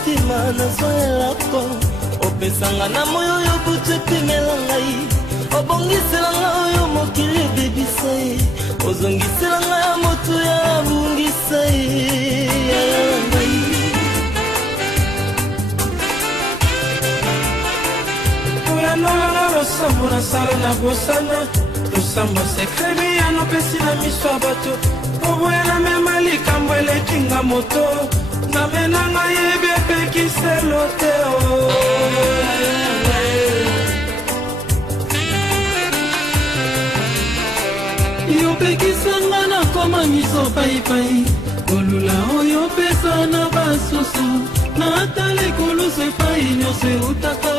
motema nazoyelako opesanga na moyo oyo butu epimela ngai obongiselanga oyo mokili ebebisa ye ozongiselanga ya motu ya abungisa ye yaya ngai oyanolanga losambo na sala na bosana losambo sekrebi yanopesi na miso ya bato oboya na mema likambo elekinga moto nzambe na ngai yebi epekiselo te yopekisanga na koma miso paipai kolula oyo pesa na basusu na atala ekolusu epai nyonso eutaka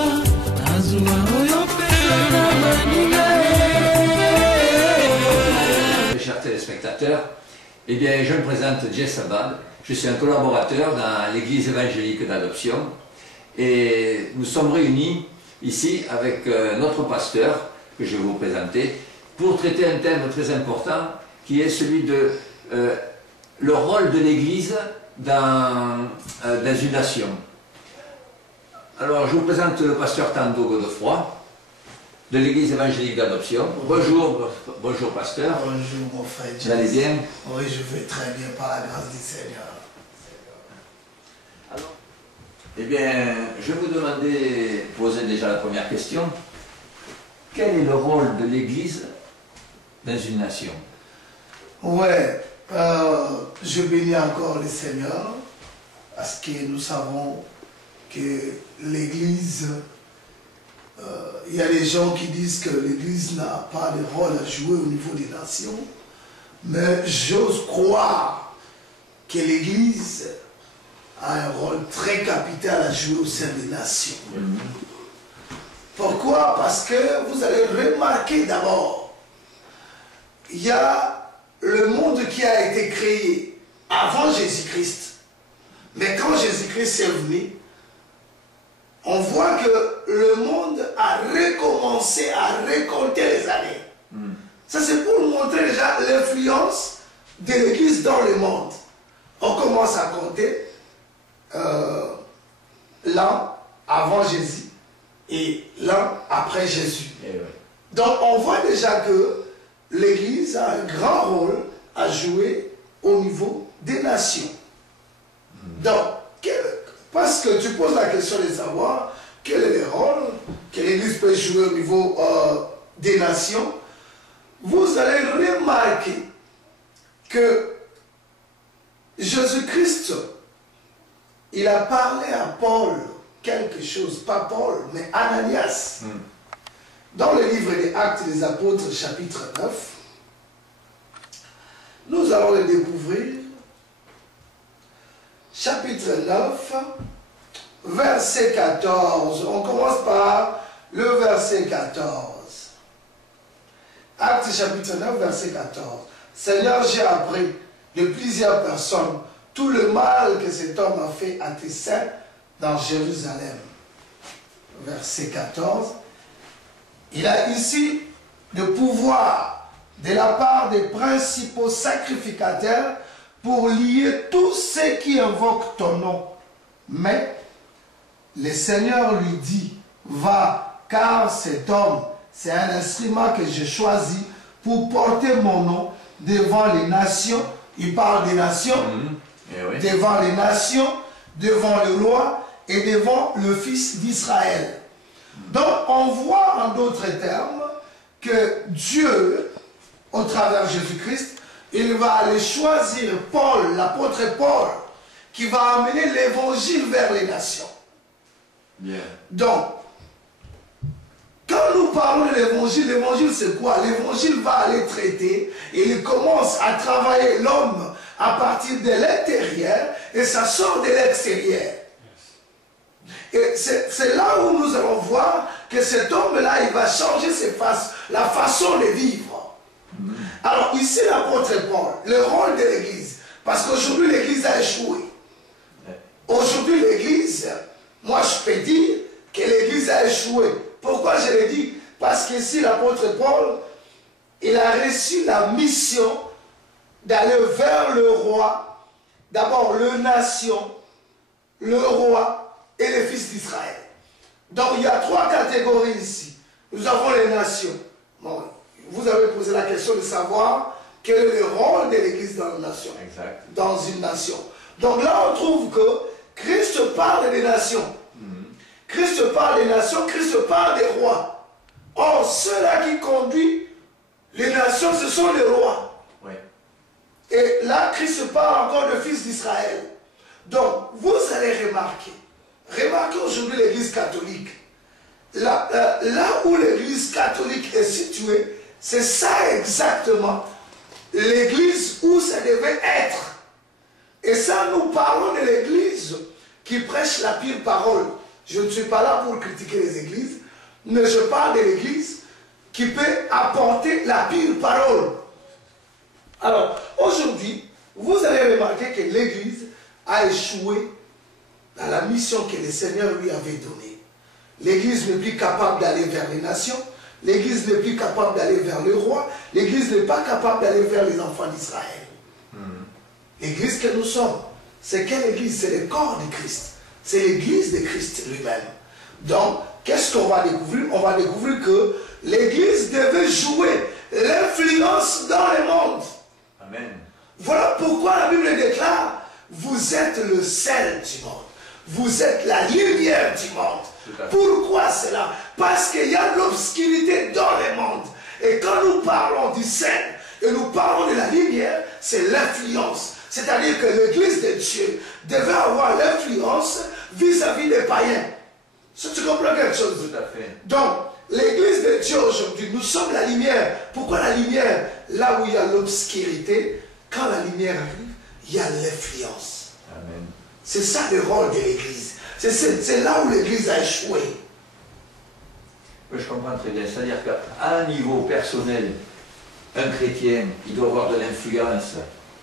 azwa oyo pesa na baninga. Chers téléspectateurs, eh bien, je me présente Jess Abad. Je suis un collaborateur dans l'église évangélique d'adoption et nous sommes réunis ici avec notre pasteur que je vais vous présenter pour traiter un thème très important qui est celui de le rôle de l'église dans une nation. Alors je vous présente le pasteur Tando Godefroy de l'église évangélique d'adoption. Bonjour, bonjour pasteur. Bonjour mon frère. Vous allez bien? Oui, je vais très bien par la grâce du Seigneur. Alors, eh bien, je vais vous demander, poser déjà la première question. Quel est le rôle de l'église dans une nation? Ouais, je bénis encore le Seigneur parce que nous savons que l'église, il y a des gens qui disent que l'église n'a pas de rôle à jouer au niveau des nations, mais j'ose croire que l'église a un rôle très capital à jouer au sein des nations. Pourquoi? Parce que vous allez remarquer d'abord, il y a le monde qui a été créé avant Jésus-Christ. Mais quand Jésus-Christ est venu, on voit que le monde a recommencé à récolter les années. Ça, c'est pour montrer déjà l'influence de l'Église dans le monde. On commence à compter l'an avant Jésus et l'an après Jésus. Donc, on voit déjà que l'Église a un grand rôle à jouer au niveau des nations. Donc, parce que tu poses la question de savoir quel est le rôle que l'Église peut jouer au niveau des nations, vous allez remarquer que Jésus-Christ, il a parlé à Paul quelque chose, pas Paul, mais Ananias. Dans le livre des Actes des Apôtres, chapitre 9, nous allons le découvrir. Chapitre 9, verset 14. On commence par le verset 14. Actes chapitre 9, verset 14. Seigneur, j'ai appris de plusieurs personnes tout le mal que cet homme a fait à tes saints dans Jérusalem. Verset 14. Il a ici le pouvoir de la part des principaux sacrificateurs pour lier tous ceux qui invoquent ton nom. Mais le Seigneur lui dit, va, car cet homme, c'est un instrument que j'ai choisi pour porter mon nom devant les nations. Il parle des nations, devant les nations, devant le roi et devant le fils d'Israël. Donc on voit en d'autres termes que Dieu, au travers de Jésus-Christ, il va aller choisir Paul, l'apôtre Paul, qui va amener l'évangile vers les nations. Donc, quand nous parlons de l'évangile, l'évangile c'est quoi? L'évangile va aller traiter et il commence à travailler l'homme à partir de l'intérieur et ça sort de l'extérieur. Et c'est là où nous allons voir que cet homme-là, il va changer la façon de vivre. Alors ici, l'apôtre Paul, le rôle de l'Église, parce qu'aujourd'hui l'Église a échoué. Aujourd'hui l'Église, moi je peux dire que l'Église a échoué. Pourquoi je le dis? Parce qu'ici l'apôtre Paul, il a reçu la mission d'aller vers le roi, d'abord les nations, le roi et les fils d'Israël. Donc il y a trois catégories ici. Nous avons les nations. Bon, vous avez posé la question de savoir quel est le rôle de l'Église dans une nation. Exact. Dans une nation. Donc là, on trouve que Christ parle des nations. Christ parle des nations, Christ parle des rois. Or, ceux-là qui conduisent les nations, ce sont les rois. Oui. Et là, Christ parle encore de fils d'Israël. Donc, vous allez remarquer aujourd'hui l'Église catholique. Là où l'Église catholique est située, c'est ça exactement l'Église où ça devait être. Et ça, nous parlons de l'Église qui prêche la pure parole. Je ne suis pas là pour critiquer les églises, mais je parle de l'Église qui peut apporter la pure parole. Alors, aujourd'hui, vous allez remarquer que l'Église a échoué dans la mission que le Seigneur lui avait donnée. L'Église n'est plus capable d'aller vers les nations, l'Église n'est plus capable d'aller vers le roi, l'Église n'est pas capable d'aller vers les enfants d'Israël. L'Église que nous sommes, c'est quelle Église? C'est le corps de Christ. C'est l'Église de Christ lui-même. Donc, qu'est-ce qu'on va découvrir? On va découvrir que l'Église devait jouer l'influence dans le monde. Amen. Voilà pourquoi la Bible déclare, vous êtes le sel du monde. Vous êtes la lumière du monde. Pourquoi cela? Parce qu'il y a de l'obscurité dans le monde. Et quand nous parlons du sel et nous parlons de la lumière, c'est l'influence. C'est-à-dire que l'Église de Dieu devait avoir l'influence vis-à-vis des païens. Si tu comprends quelque chose? Tout à fait. Donc, l'Église de Dieu aujourd'hui, nous sommes la lumière. Pourquoi la lumière? Là où il y a l'obscurité, quand la lumière arrive, il y a l'influence. Amen. C'est ça le rôle de l'Église. C'est là où l'Église a échoué. Oui, je comprends très bien. C'est-à-dire qu'à un niveau personnel, un chrétien, il doit avoir de l'influence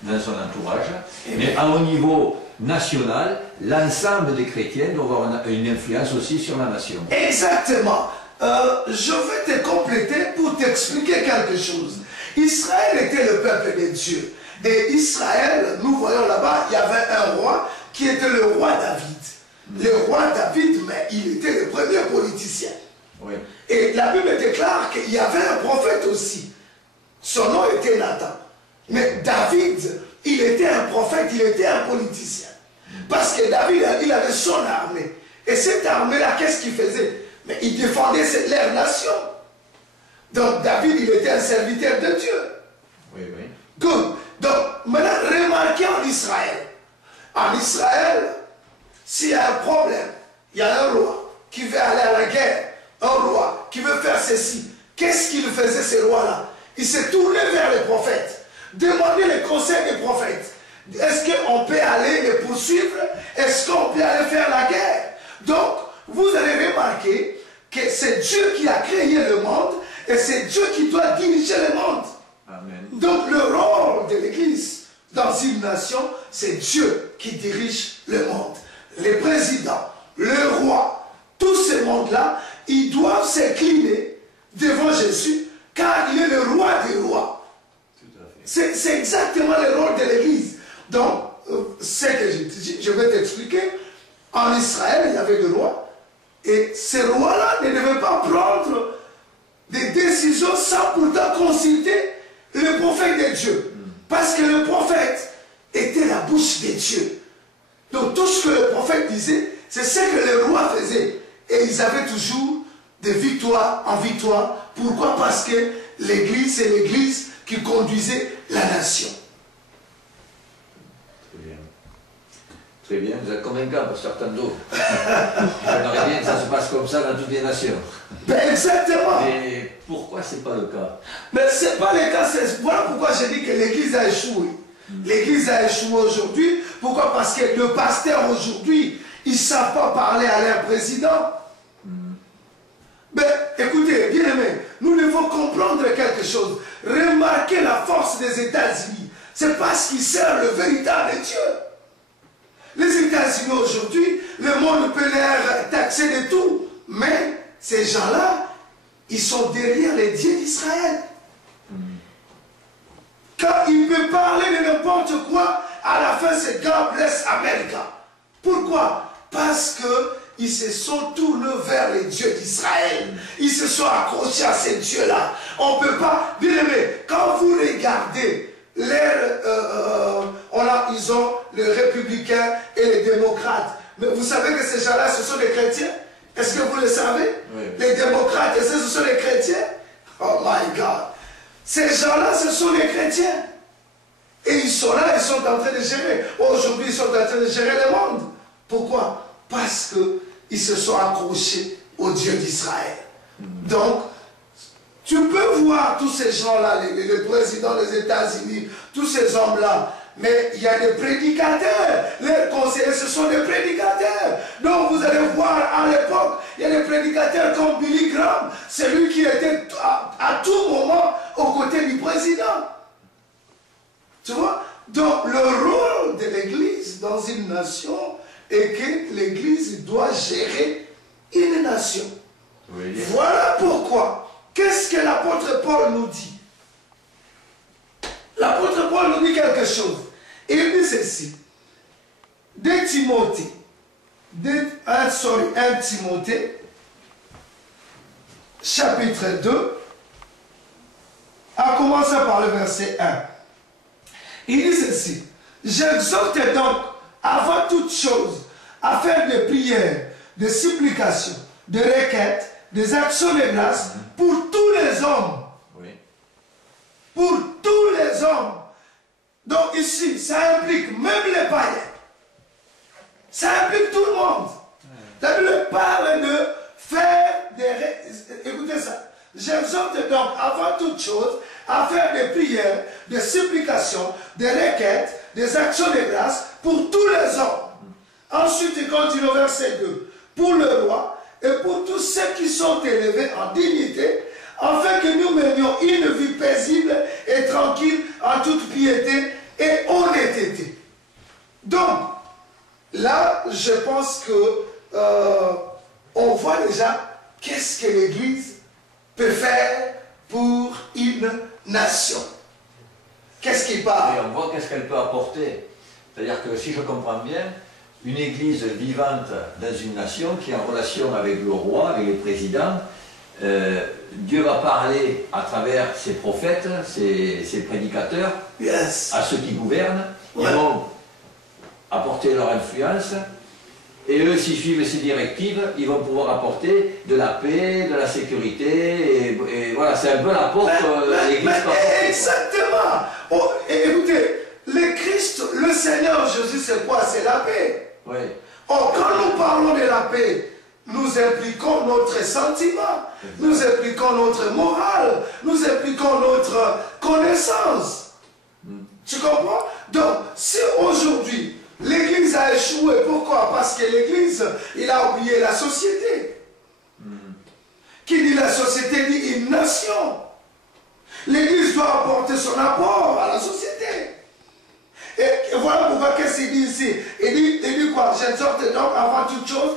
dans son entourage, mais à un niveau national, l'ensemble des chrétiens doit avoir une influence aussi sur la nation. Exactement. Je vais te compléter pour t'expliquer quelque chose. Israël était le peuple de Dieu. Et Israël, nous voyons là-bas, il y avait un roi qui était le roi David. Le roi David, mais il était le premier politicien. Oui. Et la Bible déclare qu'il y avait un prophète aussi. Son nom était Nathan. Mais David, il était un prophète, il était un politicien. Parce que David, il avait son armée. Et cette armée-là, qu'est-ce qu'il faisait? Mais il défendait leur nation. Donc David, il était un serviteur de Dieu. Oui, oui. Good. Donc maintenant, remarquez en Israël. En Israël, s'il y a un problème, il y a un roi qui veut aller à la guerre, un roi qui veut faire ceci. Qu'est-ce qu'il faisait, ce roi-là? Il s'est tourné vers les prophètes. Demandez le conseil des prophètes. Est-ce qu'on peut aller les poursuivre? Est-ce qu'on peut aller faire la guerre? Donc, vous allez remarquer que c'est Dieu qui a créé le monde et c'est Dieu qui doit diriger le monde. Amen. Donc, le rôle de l'Église dans une nation, c'est Dieu qui dirige le monde. Les présidents, le roi, tout ce monde-là, ils doivent s'incliner devant Jésus car il est le roi des rois. C'est exactement le rôle de l'Église. Donc, ce que je vais t'expliquer. En Israël, il y avait des rois. Et ces rois-là ne devaient pas prendre des décisions sans pourtant consulter le prophète de Dieu. Parce que le prophète était la bouche de Dieu. Donc, tout ce que le prophète disait, c'est ce que le roi faisait. Et ils avaient toujours de victoire en victoire. Pourquoi? Parce que l'Église, c'est l'Église qui conduisait la nation. Très bien. Très bien, vous êtes convaincant, pasteur Tando. J'aimerais bien que ça se passe comme ça dans toutes les nations. Ben exactement. Mais pourquoi ce n'est pas le cas? Mais ce n'est pas le cas. Voilà pourquoi j'ai dit que l'Église a échoué. L'Église a échoué aujourd'hui. Pourquoi? Parce que le pasteur aujourd'hui, ils ne savent pas parler à leur président. Ben, écoutez, bien aimé, nous devons comprendre quelque chose. Remarquez la force des États-Unis. C'est parce qu'ils servent le véritable Dieu. Les États-Unis aujourd'hui, le monde peut leur taxer de tout. Mais ces gens-là, ils sont derrière les dieux d'Israël. Quand il peut parler de n'importe quoi, à la fin c'est God bless America. Pourquoi? Parce qu'ils se sont tournés vers les dieux d'Israël. Ils se sont accrochés à ces dieux-là. On ne peut pas... Bien aimé, quand vous regardez, ils ont les républicains et les démocrates. Mais vous savez que ces gens-là, ce sont des chrétiens? Est-ce que vous le savez? Oui. Les démocrates, est-ce que ce sont des chrétiens? Oh my God! Ces gens-là, ce sont des chrétiens. Et ils sont là, ils sont en train de gérer. Aujourd'hui, ils sont en train de gérer le monde. Pourquoi? Parce qu'ils se sont accrochés au Dieu d'Israël. Donc, tu peux voir tous ces gens-là, les présidents des États-Unis, tous ces hommes-là, mais il y a des prédicateurs. Les conseillers, ce sont des prédicateurs. Donc, vous allez voir, à l'époque, il y a des prédicateurs comme Billy Graham, c'est lui qui était à tout moment aux côtés du président. Tu vois? Donc, le rôle de l'Église dans une nation est que l'Église doit gérer une nation. Oui. Voilà pourquoi. Qu'est-ce que l'apôtre Paul nous dit? L'apôtre Paul nous dit quelque chose. Il dit ceci. 1 Timothée, chapitre 2, à commencer par le verset 1. Il dit ceci. J'exhorte donc, avant toute chose, à faire des prières, des supplications, des requêtes, des actions de grâce pour tous les hommes. Oui. Pour tous les hommes. Donc ici, ça implique même les païens. Ça implique tout le monde. La Bible parle de faire des... Écoutez ça. J'exhorte donc, avant toute chose, à faire des prières, des supplications, des requêtes, des actions de grâce pour tous les hommes. Ensuite, il continue au verset 2. Pour le roi et pour tous ceux qui sont élevés en dignité, afin que nous menions une vie paisible et tranquille en toute piété et honnêteté. Donc, là, je pense que on voit déjà qu'est-ce que l'Église peut faire pour une nation. Qu'est-ce qu'il parle? Et on voit qu'est-ce qu'elle peut apporter. C'est-à-dire que si je comprends bien, une église vivante dans une nation qui est en relation avec le roi, avec les présidents, Dieu va parler à travers ses prophètes, ses prédicateurs, yes, à ceux qui gouvernent. Ouais. Ils vont apporter leur influence. Et eux, s'ils suivent ces directives, ils vont pouvoir apporter de la paix, de la sécurité. Et voilà, c'est un peu la porte l'Église. Exactement. Oh, écoutez, le Christ, le Seigneur Jésus, c'est quoi? C'est la paix. Oui. Oh, quand nous parlons de la paix, nous impliquons notre sentiment, nous impliquons notre morale, nous impliquons notre connaissance. Tu comprends? Donc, si aujourd'hui, l'Église a échoué, pourquoi? Parce que l'Église, il a oublié la société. Qui dit la société dit une nation. L'Église doit apporter son apport à la société. Et voilà pourquoi qu'est-ce qu'il dit ici? Il dit quoi? J'exhorte donc avant toute chose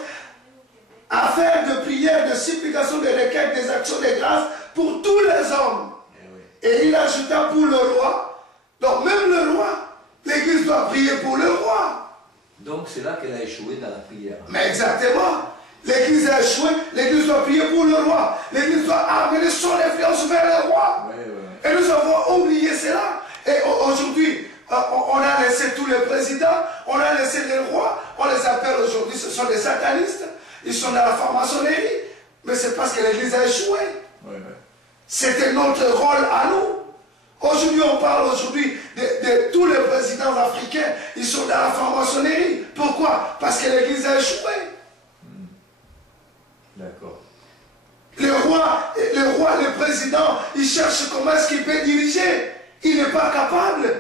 à faire de prières, de supplications, de requêtes, des actions de grâce pour tous les hommes. Et il ajouta pour le roi. Donc même le roi, l'Église doit prier pour le roi. Donc c'est là qu'elle a échoué dans la prière. Mais exactement. L'Église a échoué, l'Église doit prier pour le roi. L'Église doit amener son influence vers le roi. Oui, oui. Et nous avons oublié cela. Et aujourd'hui, on a laissé tous les présidents, on a laissé les rois, on les appelle aujourd'hui, ce sont des satanistes. Ils sont dans la franc-maçonnerie. Mais c'est parce que l'Église a échoué. Oui, oui. C'était notre rôle à nous. Aujourd'hui, on parle aujourd'hui de tous les présidents africains, ils sont dans la franc-maçonnerie. Pourquoi? Parce que l'Église a échoué. D'accord. Le roi, le président, il cherche comment est-ce qu'il peut diriger. Il n'est pas capable.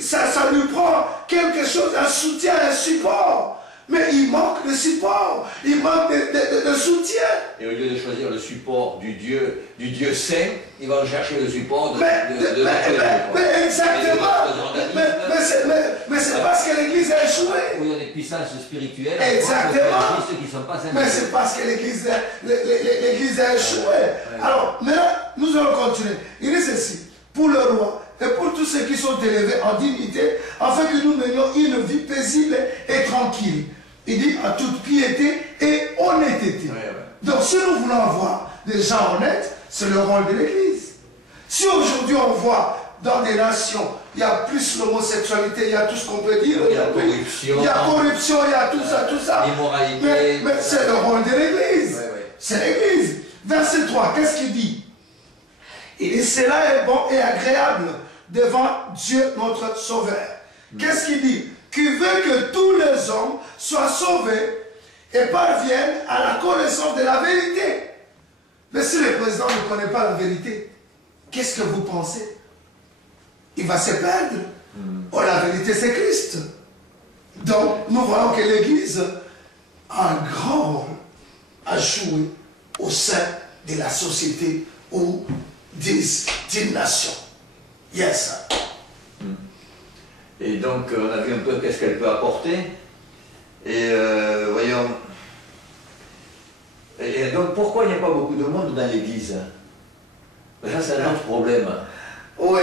Ça lui prend quelque chose, un soutien, un support. Mais il manque de support, il manque de soutien. Et au lieu de choisir le support du Dieu saint, ils vont chercher le support de mais exactement. Mais c'est parce que l'Église a échoué. Oui, il y a des puissances spirituelles. Exactement. Qui sont pas mais c'est parce que l'Église a échoué. Ouais. Alors, maintenant, nous allons continuer. Il dit ceci, pour le roi et pour tous ceux qui sont élevés en dignité, afin que nous menions une vie paisible et tranquille. Il dit à toute piété et honnêteté. Donc si nous voulons avoir des gens honnêtes, c'est le rôle de l'Église. Si aujourd'hui on voit dans des nations, il y a plus l'homosexualité, il y a tout ce qu'on peut dire. Il y a corruption. Il y a corruption, il y a tout ça, tout ça. L'immoralité. Mais c'est le rôle de l'Église. Ouais. C'est l'Église. Verset 3, qu'est-ce qu'il dit? Il dit, cela est bon et agréable devant Dieu notre Sauveur. Qu'est-ce qu'il dit? Qui veut que tous les hommes soient sauvés et parviennent à la connaissance de la vérité. Mais si le président ne connaît pas la vérité, qu'est-ce que vous pensez? Il va se perdre. Oh, la vérité, c'est Christ. Donc, nous voyons que l'Église a un grand rôle à jouer au sein de la société ou d'une nation. Yes. Et donc, on a vu un peu qu'est-ce qu'elle peut apporter. Et voyons. Et donc, pourquoi il n'y a pas beaucoup de monde dans l'église? Ça, c'est un autre problème. Oui.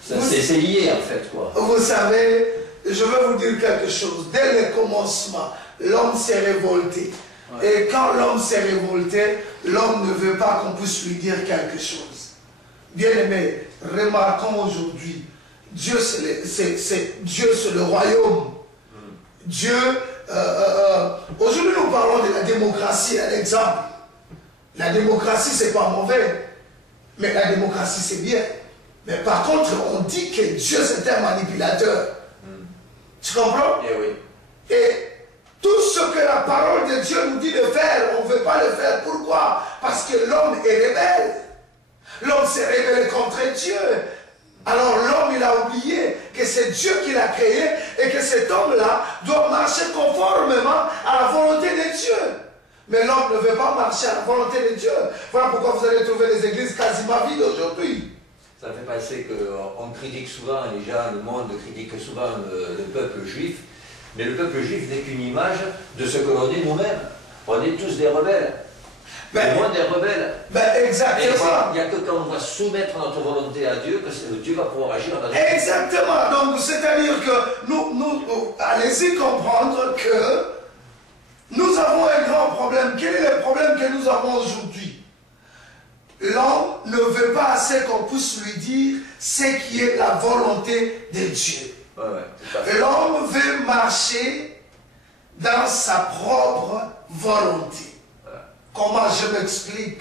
C'est lié, en fait, quoi. Vous savez, je vais vous dire quelque chose. Dès le commencement, l'homme s'est révolté. Ouais. Et quand l'homme s'est révolté, l'homme ne veut pas qu'on puisse lui dire quelque chose. Bien aimé, remarquons aujourd'hui, Dieu c'est le royaume. Dieu, aujourd'hui nous parlons de la démocratie, un exemple. La démocratie c'est pas mauvais, mais la démocratie c'est bien. Mais par contre, on dit que Dieu c'est un manipulateur. Tu comprends? Eh oui. Et tout ce que la parole de Dieu nous dit de faire, on ne veut pas le faire. Pourquoi? Parce que l'homme est rebelle. L'homme s'est rebellé contre Dieu. Alors l'homme, il a oublié que c'est Dieu qui l'a créé et que cet homme-là doit marcher conformément à la volonté de Dieu. Mais l'homme ne veut pas marcher à la volonté de Dieu. Voilà pourquoi vous allez trouver les églises quasiment vides aujourd'hui. Ça fait penser qu'on critique souvent, les gens, le monde critique souvent le peuple juif, mais le peuple juif n'est qu'une image de ce que l'on est nous-mêmes. On est tous des rebelles. Le monde est rebelle. Exactement. Il n'y a que quand on va soumettre notre volonté à Dieu que Dieu va pouvoir agir dans notre vie. Exactement. Donc, c'est-à-dire que allez-y comprendre que nous avons un grand problème. Quel est le problème que nous avons aujourd'hui? L'homme ne veut pas assez qu'on puisse lui dire ce qui est la volonté de Dieu. L'homme veut marcher dans sa propre volonté. Comment je m'explique?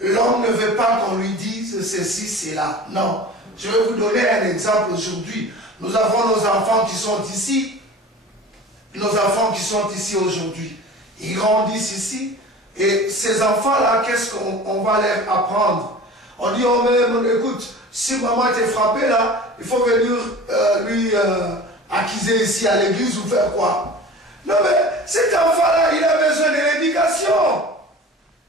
L'homme ne veut pas qu'on lui dise ceci, cela. Non. Je vais vous donner un exemple aujourd'hui. Nous avons nos enfants qui sont ici. Nos enfants qui sont ici aujourd'hui. Ils grandissent ici. Et ces enfants-là, qu'est-ce qu'on va leur apprendre? On dit, oh même, écoute, si maman t'est frappée là, il faut venir lui accuser ici à l'église ou faire quoi? Non mais, cet enfant-là, il a besoin de l'éducation.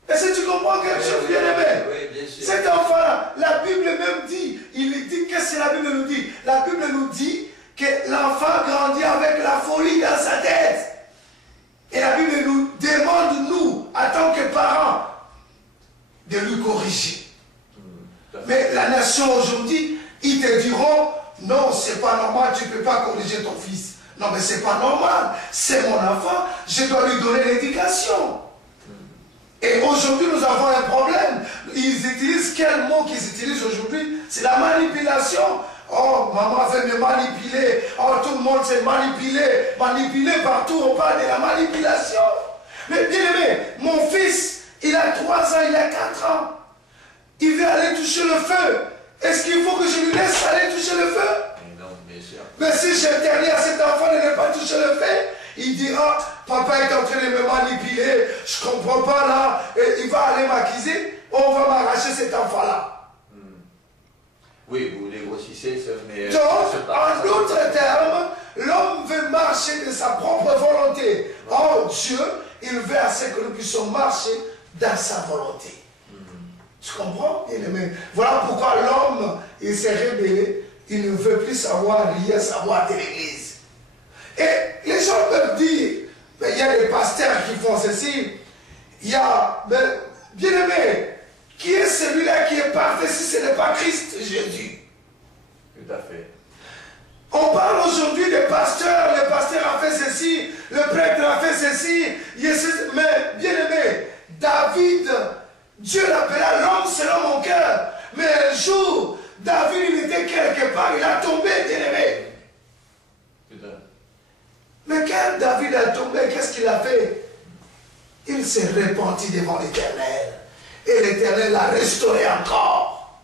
Est-ce que tu comprends quelque chose, bien aimé? Oui, bien sûr. Cet enfant-là, la Bible même dit, il dit, qu'est-ce que la Bible nous dit? La Bible nous dit que l'enfant grandit avec la folie dans sa tête. Et la Bible nous demande, nous, en tant que parents, de lui corriger. Mais la nation aujourd'hui, ils te diront, non, c'est pas normal, tu ne peux pas corriger ton fils. Non, mais c'est pas normal, c'est mon enfant, je dois lui donner l'éducation. Et aujourd'hui, nous avons un problème. Ils utilisent quel mot qu'ils utilisent aujourd'hui? C'est la manipulation. Oh, maman veut me manipuler. Oh, tout le monde s'est manipulé. Manipulé partout, on parle de la manipulation. Mais bien aimé, mon fils, il a 3 ans, il a 4 ans. Il veut aller toucher le feu. Est-ce qu'il faut que je lui laisse aller toucher le feu? Non, bien sûr. Mais si j'interdis à cet enfant de ne pas toucher le feu, il dira, papa est en train de me manipuler, je ne comprends pas là, et il va aller m'accuser, on va m'arracher cet enfant-là. Oui, vous dégrossissez, mais... Donc, en d'autres termes, l'homme veut marcher de sa propre volonté. Or, Dieu, il veut à ce que nous puissions marcher dans sa volonté. Tu comprends, bien-aimé? Voilà pourquoi l'homme, il s'est rébellé, il ne veut plus rien savoir de l'Église. Et les gens peuvent dire, mais il y a des pasteurs qui font ceci, il y a, bien-aimé, qui est celui-là qui est parfait si ce n'est pas Christ Jésus? Tout à fait. On parle aujourd'hui des pasteurs, le pasteur a fait ceci, le prêtre a fait ceci. Mais bien aimé, David, Dieu l'appela l'homme selon mon cœur. Mais un jour, David, il était quelque part, il a tombé, bien aimé. Mais quand David a tombé, qu'est-ce qu'il a fait? Il s'est repenti devant l'Éternel. Et l'Éternel l'a restauré encore.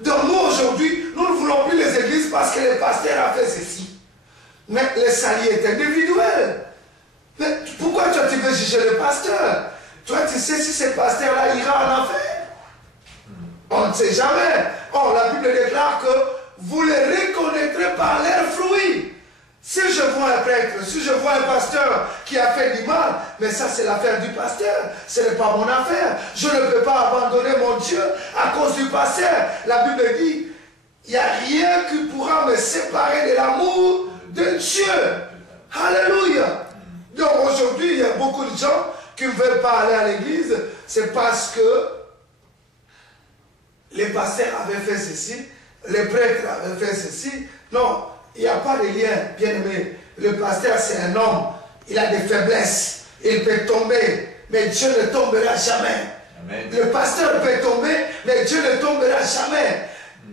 Donc nous aujourd'hui, nous ne voulons plus les églises parce que le pasteur a fait ceci. Mais le salut est individuel. Mais pourquoi toi tu veux juger le pasteur? Toi tu sais si ce pasteur-là ira en enfer? On ne sait jamais. Or la Bible déclare que vous les reconnaîtrez par leurs fruits. Si je vois un prêtre, si je vois un pasteur qui a fait du mal, mais ça c'est l'affaire du pasteur, ce n'est pas mon affaire. Je ne peux pas abandonner mon Dieu à cause du pasteur. La Bible dit, il n'y a rien qui pourra me séparer de l'amour de Dieu. Alléluia. Donc aujourd'hui, il y a beaucoup de gens qui ne veulent pas aller à l'église, c'est parce que les pasteurs avaient fait ceci, les prêtres avaient fait ceci. Non. Il n'y a pas de lien, bien aimé. Le pasteur, c'est un homme. Il a des faiblesses. Il peut tomber, mais Dieu ne tombera jamais. Amen. Le pasteur peut tomber, mais Dieu ne tombera jamais.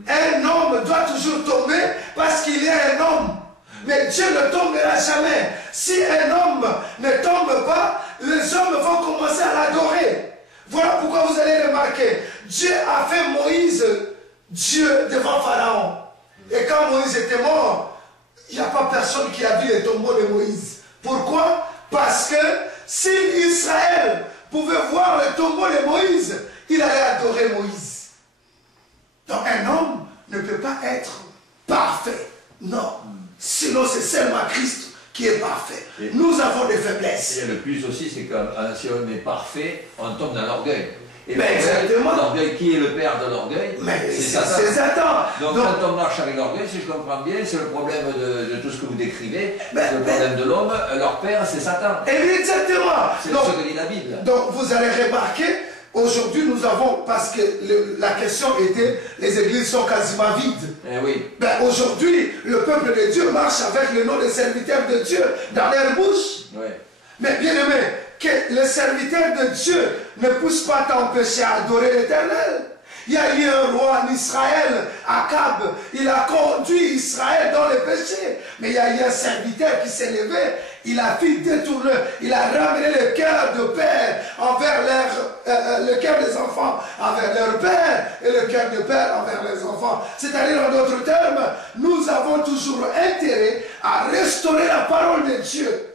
Un homme doit toujours tomber parce qu'il est un homme. Mais Dieu ne tombera jamais. Si un homme ne tombe pas, les hommes vont commencer à l'adorer. Voilà pourquoi vous allez remarquer. Dieu a fait Moïse Dieu devant Pharaon. Et quand Moïse était mort, il n'y a pas personne qui a vu le tombeau de Moïse. Pourquoi? Parce que si Israël pouvait voir le tombeau de Moïse, il allait adorer Moïse. Donc un homme ne peut pas être parfait. Non. Sinon c'est seulement Christ qui est parfait. Et nous avons des faiblesses. Et le plus aussi, c'est que si on est parfait, on tombe dans l'orgueil. Et l'orgueil, qui est le père de l'orgueil? C'est Satan. Donc quand on marche avec l'orgueil, si je comprends bien, c'est le problème de tout ce que vous décrivez, c'est le problème de l'homme, leur père c'est Satan. Exactement. C'est ce que dit la Bible. Donc vous allez remarquer, aujourd'hui nous avons, parce que la question était, les églises sont quasiment vides. Eh oui. Aujourd'hui, le peuple de Dieu marche avec le nom des serviteurs de Dieu dans leur bouche. Oui. Mais bien aimé, que le serviteur de Dieu ne puisse pas t'empêcher à adorer l'Éternel. Il y a eu un roi en Israël, Akab, il a conduit Israël dans le péché. Mais il y a eu un serviteur qui s'est levé, il a fait détourner, il a ramené le cœur de père envers le cœur des enfants envers leur père et le cœur de père envers les enfants. C'est-à-dire, en d'autres termes, nous avons toujours intérêt à restaurer la parole de Dieu.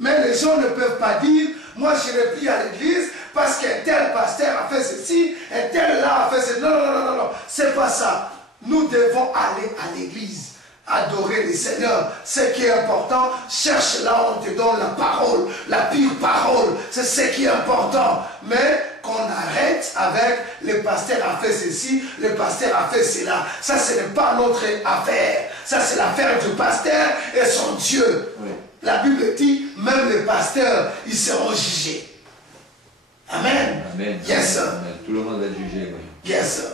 Mais les gens ne peuvent pas dire, moi j'irai plus à l'église parce qu'un tel pasteur a fait ceci, un tel là a fait ceci. Non, non, non, non, non, c'est pas ça. Nous devons aller à l'église, adorer le Seigneur. Ce qui est important, cherche là où on te donne la parole, la pure parole. C'est ce qui est important. Mais qu'on arrête avec le pasteur a fait ceci, le pasteur a fait cela. Ça, ce n'est pas notre affaire. Ça, c'est l'affaire du pasteur et son Dieu. Oui. La Bible dit, même les pasteurs, ils seront jugés. Amen. Amen. Yes, sir. Amen. Tout le monde va être jugé, oui. Yes, sir.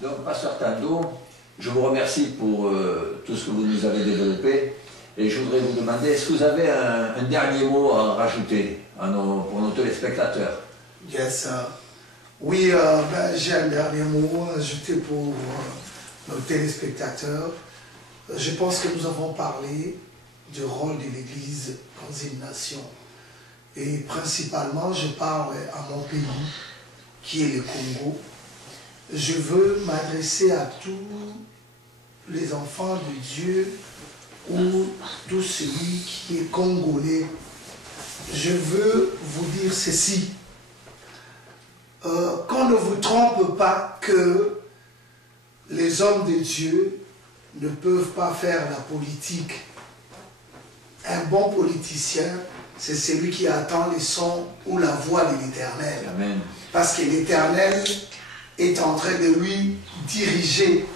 Donc, Pasteur Tando, je vous remercie pour tout ce que vous nous avez développé. Et je voudrais vous demander, est-ce que vous avez un dernier mot à rajouter pour nos téléspectateurs? Yes, sir. Oui, j'ai un dernier mot à ajouter pour nos téléspectateurs. Je pense que nous avons parlé du rôle de l'Église dans une nation. Et principalement, je parle à mon pays, qui est le Congo. Je veux m'adresser à tous les enfants de Dieu ou tout celui qui est congolais. Je veux vous dire ceci. Qu'on ne vous trompe pas que les hommes de Dieu ne peuvent pas faire la politique. Un bon politicien, c'est celui qui attend les sons ou la voix de l'Éternel. Amen. Parce que l'Éternel est en train de lui diriger.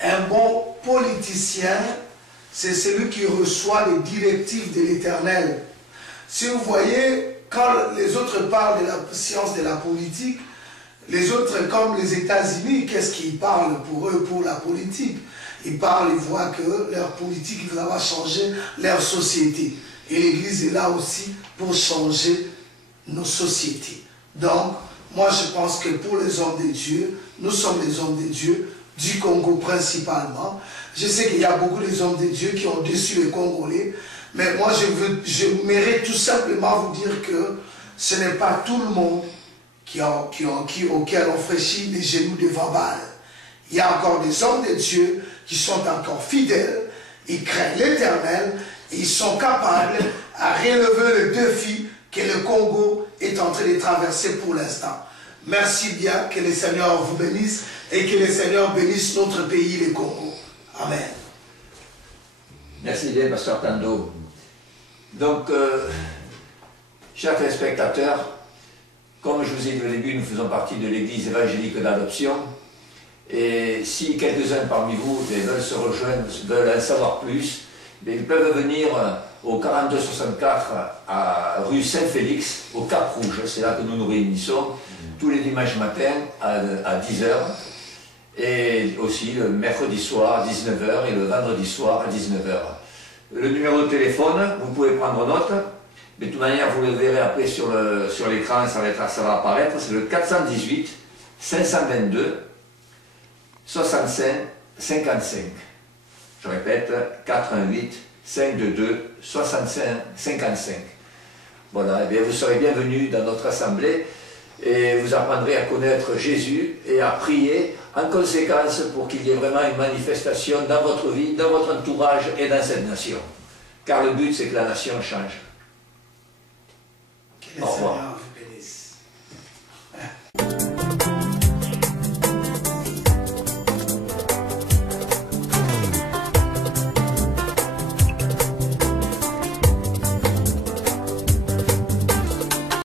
Un bon politicien, c'est celui qui reçoit les directives de l'Éternel. Si vous voyez, quand les autres parlent de la science de la politique, Les autres, comme les États-Unis, qu'est-ce qu'ils parlent pour eux, pour la politique? Ils parlent, ils voient que leur politique, il va changer leur société. Et l'Église est là aussi pour changer nos sociétés. Donc, moi je pense que pour les hommes de Dieu, nous sommes les hommes de Dieu, du Congo principalement. Je sais qu'il y a beaucoup de hommes de Dieu qui ont déçu les Congolais, mais moi je mérite tout simplement vous dire que ce n'est pas tout le monde auquel on fraîchit les genoux devant Baal. Il y a encore des hommes de Dieu qui sont encore fidèles, ils craignent l'Éternel, et ils sont capables à relever le défi que le Congo est en train de traverser pour l'instant. Merci bien, que le Seigneur vous bénisse et que le Seigneur bénisse notre pays, le Congo. Amen. Merci bien, Pasteur Tando. Donc, chers téléspectateurs, comme je vous ai dit au début, nous faisons partie de l'Église évangélique d'adoption. Et si quelques-uns parmi vous veulent se rejoindre, veulent en savoir plus, ils peuvent venir au 4264 à rue Saint-Félix, au Cap Rouge. C'est là que nous nous réunissons tous les dimanches matins à 10h. Et aussi le mercredi soir à 19h et le vendredi soir à 19h. Le numéro de téléphone, vous pouvez prendre note. Mais de toute manière, vous le verrez après sur l'écran, ça va apparaître. C'est le 418 522 65 55. Je répète, 418 522 65 55. Voilà, et bien vous serez bienvenus dans notre assemblée et vous apprendrez à connaître Jésus et à prier en conséquence pour qu'il y ait vraiment une manifestation dans votre vie, dans votre entourage et dans cette nation. Car le but, c'est que la nation change. Que le Seigneur